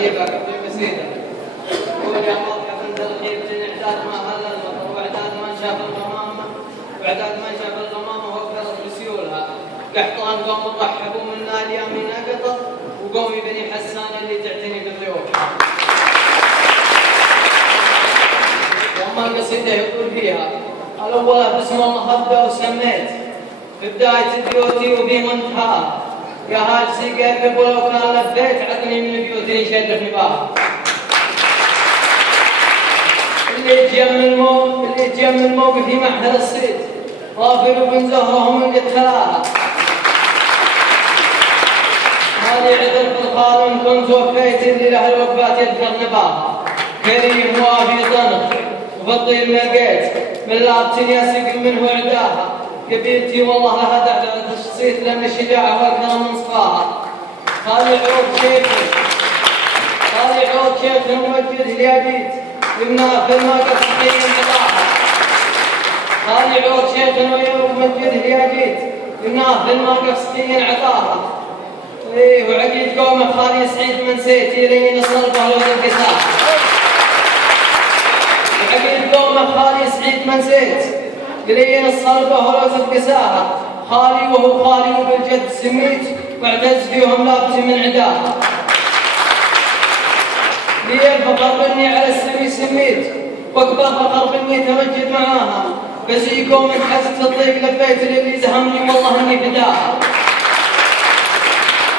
طيبة بسيطة. قول يا مرحبا بنت الخير إعداد ما هل المطر وإعداد من شاف الغمامة وإعداد من شاف الغمامة وفرت بسيولها. قحطان قوم رحبوا منا اليمين قطر وقومي بني حسان اللي تعتني بالضيوف. وأما القصيدة يقول فيها الأولى بسم الله هبدا وسميت في بداية بيوتي وبمنتهى يا هاجسي قلبي ولو كان لفيت عطني من بيوتي يشرفني بها. اللي يتجمل موقفي محل الصيد غافر وبن زهرهم اللي تخلاها. هذه عذر في الخال ان كنت وفيت اللي له الوقفات يذكر نباها. كريم وافي طنخ وفطير لقيت من لابتين يسق منه عداها. قبيلتي والله لها دعوة الشصيت لأن الشجاعة والكرم انصفاها. خالي عود شيخ موجد اليديد يمنع في الموقف سقيم عطاها. خالي عود شيخ موجد اليديد يمنع في الموقف سقيم عطاها. وعقيد قومه خالي سعيد من سيتي لين الصلبة ولو القساها. وعقيد قومه خالي سعيد من سيت لين الصلبة ولو تبقساها. خالي وهو خالي وبالجد سميت واعتز فيهم لابتي من عداها. لي الفقر مني على السمي سميت واكبر فقر مني تمجد معاها. بزيكم من حزت الضيق لبيت اللي زهمني والله اني فداها.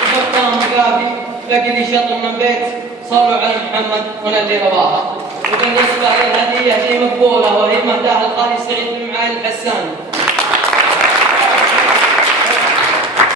وفقام مقافي لقي لي شطر من بيت صلوا على محمد ونادي رباها. وبالنسبة للهدية هي مقبولة وهي مهداها القاضي سعيد بن معاذ الحسان.